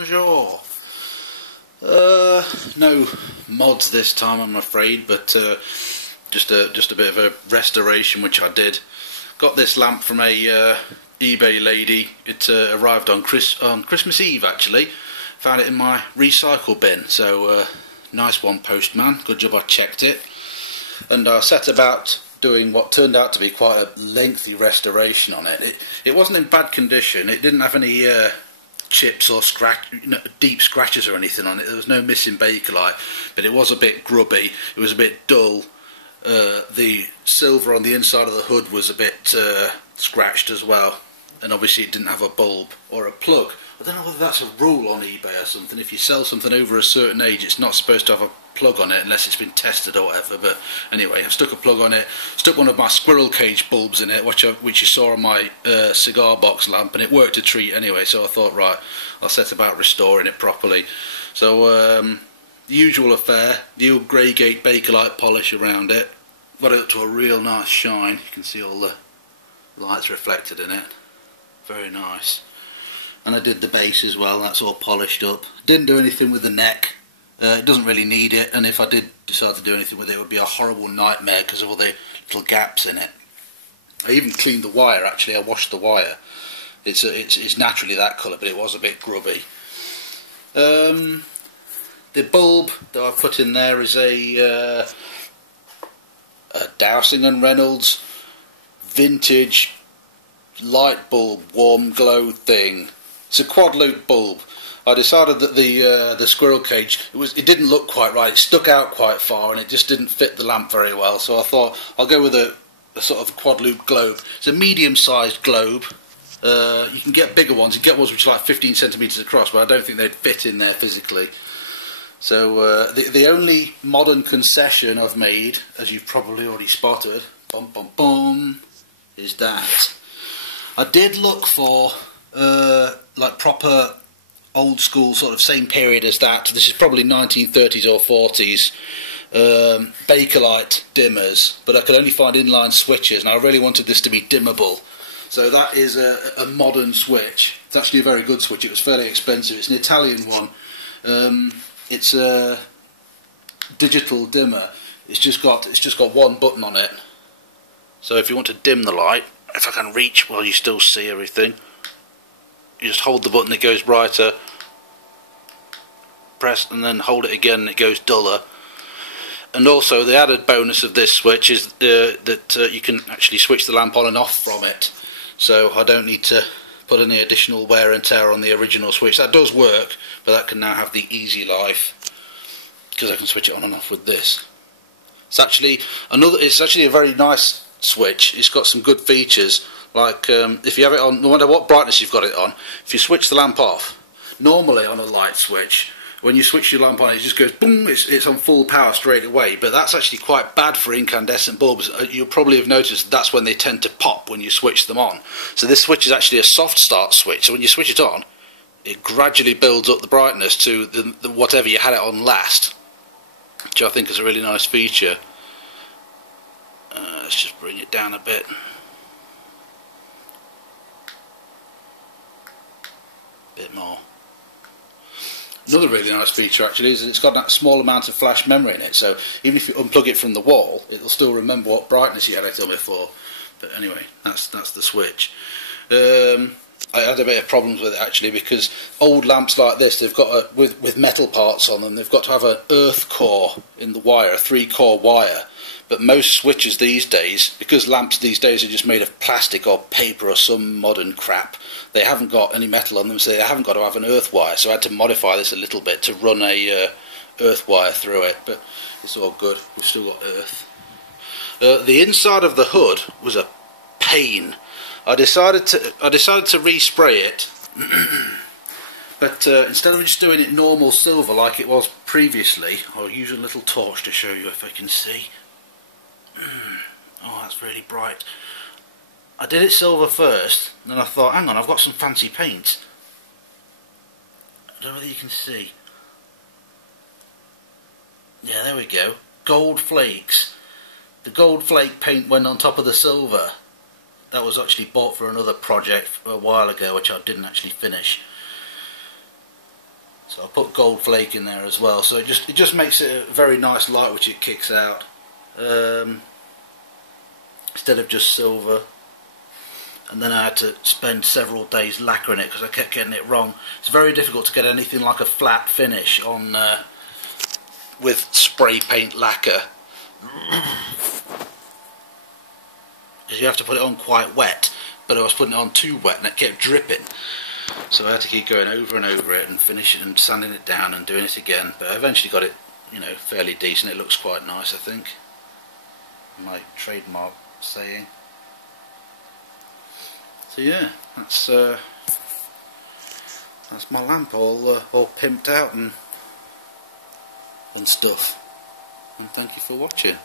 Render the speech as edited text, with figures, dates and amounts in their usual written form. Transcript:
Bonjour. No mods this time, I'm afraid, but just a bit of a restoration which I did. Got this lamp from a eBay lady. It arrived on Christmas Eve actually. Found it in my recycle bin. So nice one, postman. Good job I checked it. And I set about doing what turned out to be quite a lengthy restoration on it. It wasn't in bad condition. It didn't have any chips or deep scratches or anything on it. There was no missing Bakelite, but it was a bit grubby. It was a bit dull. The silver on the inside of the hood was a bit scratched as well, and obviously it didn't have a bulb or a plug. I don't know whether that's a rule on eBay or something. If you sell something over a certain age, it's not supposed to have a plug on it unless it's been tested or whatever. But anyway, I've stuck a plug on it, stuck one of my squirrel cage bulbs in it, which you saw on my cigar box lamp, and it worked a treat anyway. So I thought, right, I'll set about restoring it properly. So the usual affair, the old Greygate Bakelite polish around it, got it up to a real nice shine. You can see all the lights reflected in it. Very nice. And I did the base as well, that's all polished up. Didn't do anything with the neck. It doesn't really need it, and if I did decide to do anything with it, it would be a horrible nightmare because of all the little gaps in it. I even cleaned the wire actually, I washed the wire. It's naturally that colour, but it was a bit grubby. The bulb that I've put in there is a Dowsing & Reynolds vintage light bulb warm glow thing. It's a quad loop bulb. I decided that the squirrel cage, it didn't look quite right. It stuck out quite far and it just didn't fit the lamp very well. So I thought I'll go with a sort of quad loop globe. It's a medium-sized globe. You can get bigger ones. You can get ones which are like 15 centimetres across, but I don't think they'd fit in there physically. So the only modern concession I've made, as you've probably already spotted, is that I did look for like proper old school sort of same period as that. This is probably 1930s or 40s Bakelite dimmers, but I could only find inline switches, and I really wanted this to be dimmable. So that is a modern switch. It's actually a very good switch. It was fairly expensive. It's an Italian one. It's a digital dimmer. It's just got one button on it. So if you want to dim the light, if I can reach while you still see everything, you just hold the button, it goes brighter, press and then hold it again and it goes duller. And also the added bonus of this switch is that you can actually switch the lamp on and off from it, so I don't need to put any additional wear and tear on the original switch. That does work, but that can now have the easy life because I can switch it on and off with this. It's actually a very nice switch. It's got some good features, like if you have it on, no matter what brightness you've got it on, if you switch the lamp off, normally on a light switch, when you switch your lamp on, it just goes boom, it's on full power straight away. But that's actually quite bad for incandescent bulbs. You'll probably have noticed that's when they tend to pop when you switch them on. So this switch is actually a soft start switch, so when you switch it on, it gradually builds up the brightness to the whatever you had it on last, which I think is a really nice feature. Let's just bring it down a bit. Bit more. Another really nice feature actually is that it's got that small amount of flash memory in it, so even if you unplug it from the wall, it'll still remember what brightness you had it on before. But anyway, that's the switch. I had a bit of problems with it actually, because old lamps like this, they've got with metal parts on them, they've got to have an earth core in the wire, a 3-core wire. But most switches these days, because lamps these days are just made of plastic or paper or some modern crap, they haven't got any metal on them, so they haven't got to have an earth wire. So I had to modify this a little bit to run a earth wire through it, but it's all good. We've still got earth. The inside of the hood was a pain. I decided to respray it, but instead of just doing it normal silver like it was previously, I'll use a little torch to show you if I can see. Oh, that's really bright. I did it silver first, then I thought, hang on, I've got some fancy paint. I don't know whether you can see. Yeah, there we go. Gold flakes. The gold flake paint went on top of the silver. That was actually bought for another project a while ago, which I didn't actually finish. So I put gold flake in there as well, so it just makes it a very nice light which it kicks out, instead of just silver. And then I had to spend several days lacquering it because I kept getting it wrong. It's very difficult to get anything like a flat finish on with spray paint lacquer. You have to put it on quite wet, but I was putting it on too wet and it kept dripping. So I had to keep going over and over it and finishing and sanding it down and doing it again. But I eventually got it, you know, fairly decent. It looks quite nice, I think. My trademark saying. So yeah, that's my lamp all pimped out and stuff. And thank you for watching.